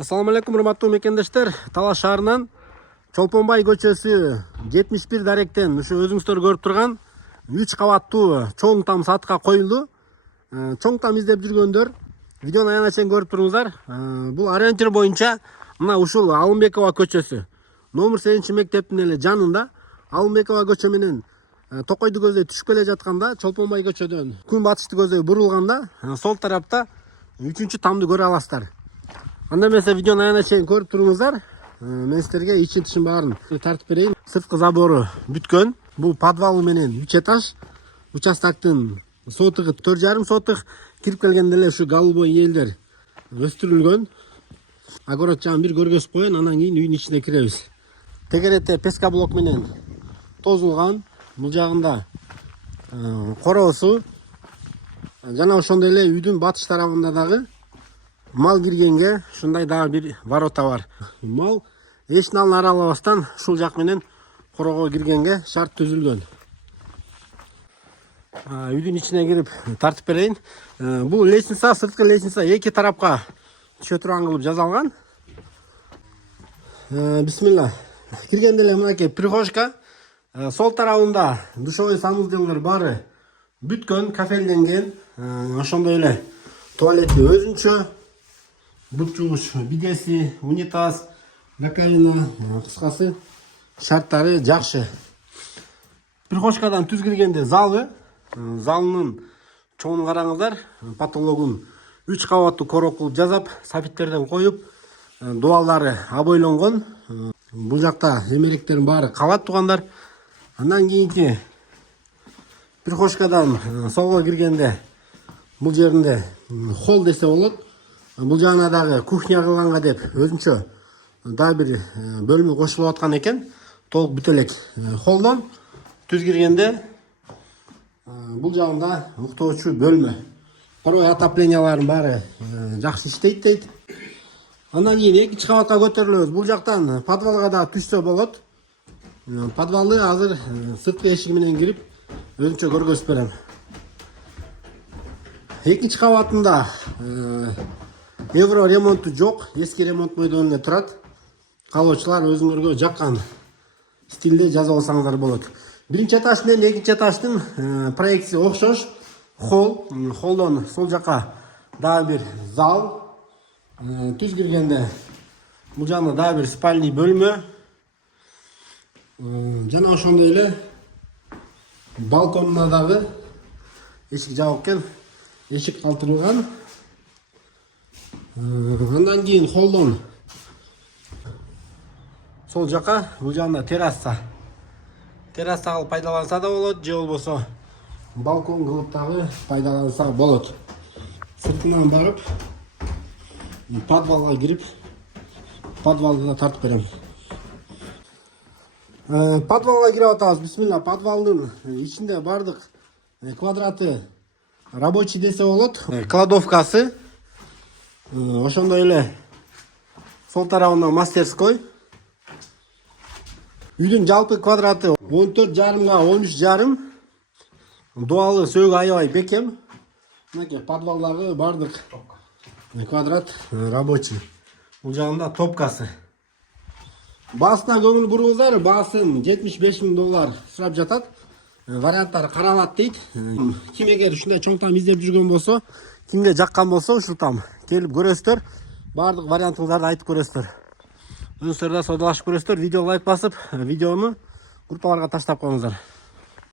Assalamu alaikum, урматтуу мекендештер. Талас шаарынан Чолпонбай көчөсү 71 даректен ушу өзүңүздөр көрүп турган 3 кабаттуу чоң там сатка коюлду. Чоң там издеп жүргөндөр видеону аягына чейин көрүп туруңуздар. Бул ориентир боюнча мына ушул Алымбекова көчөсү. Номер 8 мектептин эле жанында Алымбекова көчө менен Токойду көздөй түшүп келе жатканда Чолпонбай көчөдөн күн батышты көздөй бурулганда сол тарапта 3-чү тамды көрө аласыздар. Анда эмесе видеону аягына чейин көрүп туруңуздар. Мен силерге ичин тышын баарын тартып берейин. Сырткы забору бүткөн. Бул подвал менен 3 этаж. Участоктун сотыгы 4,5 сотык. Кирип келгенде эле ушу голубой елдер өстүрүлгөн. Огород жагын бир көргөзүп коеюн, анан кийин үйдүн ичине киребиз. Тегеретте песка блок менен тозулган. Бул жагында короосу жана ошондой эле үйдүн батыш тарабында дагы мал киргенге ушундай дагы бир ворота бар. Мал эшиналын аралабастан ушул жак менен корого киргенге шарт түзүлгөн. Үйдүн ичине кирип тартып берейин. Бул лестница, сырткы лестница эки тарапка түшө турган кылып жасалган. Бисмилла. Киргенде эле мынакей прихожка. Сол тарабында душевой санузелдер баары бүткөн, кафелденген. Ошондой эле туалети өзүнчө. Бук жуугуч бидеси, унитаз, раковина, кыскасы шарттары жакшы. Прихожкадан түз киргенде залы. Залынын чоңун караңыздар. Потологун 3 кабаттуу корок кылып жасап, сапиттерден коюп, дуалдары обойлонгон. Бул жакта эмеректердин баары калат тугандар. Андан кийинки прихожкадан солго киргенде бул жеринде холл десе болот. Бул жагына дагы кухня кылганга деп өзүнчө дагы бир бөлмө кошулуп аткан экен. Толук бүтө элек холлдон түз киргенде бул жагында уктоочу бөлмө. Порой отоплениялардын баары жакшы иштейт дейт. Андан кийин 2 кабатка көтөрүлөбүз. Бул жактан подвалга да түшсө болот. Подвалы азыр сырткы эшиги менен кирип өзүнчө көргөзүп берем. 2 кабатында евро ремонту жок, эски ремонт бойдон эле турат. Калоочулар өзүңөргө жаккан стилде жазып алсаңыздар болот. Биринчи этаж менен экинчи этаждын проекциясы окшош. Холлдон сол жака дагы бир зал. Түз киргенде бул жагында дагы бир спальный бөлмө. Жана ошондой эле балконуна дагы эшик жабык экен, эшик калтырылган. Андан кийин холлдон сол жака бул жагында терраса. Терраса кылып пайдаланса да болот, же болбосо балкон кылып дагы пайдаланса болот. Сыртынан барып подвалга кирип подвалды да тартып берем. Подвалга кирип атабыз. Бисмилла. Подвалдын ичинде бардык квадраты рабочий десе болот. Кладовкасы. Ошондой эле сол тарабында мастерской. Үйдүн жалпы квадраты 14,5 13,5. Дуалы сөөгү аябай бекем. Мынакей подвалдагы бардык квадрат рабочий. Бул жагында топкасы. Баасына көңүл буруңуздар. Баасын $75,000 сурап жатат. Варианттар каралат дейт. Ким эгер ушундай чоң там издеп жүргөн болсо, кимге жаккан болсо ушул там келип көрөсүздөр. Бардык вариантыңыздарды айтып көрөсүздөр. Өзүңүздөр да саудалашып көрөсүздөр. Видео лайк басып, видеону группаларга таштап коюңуздар.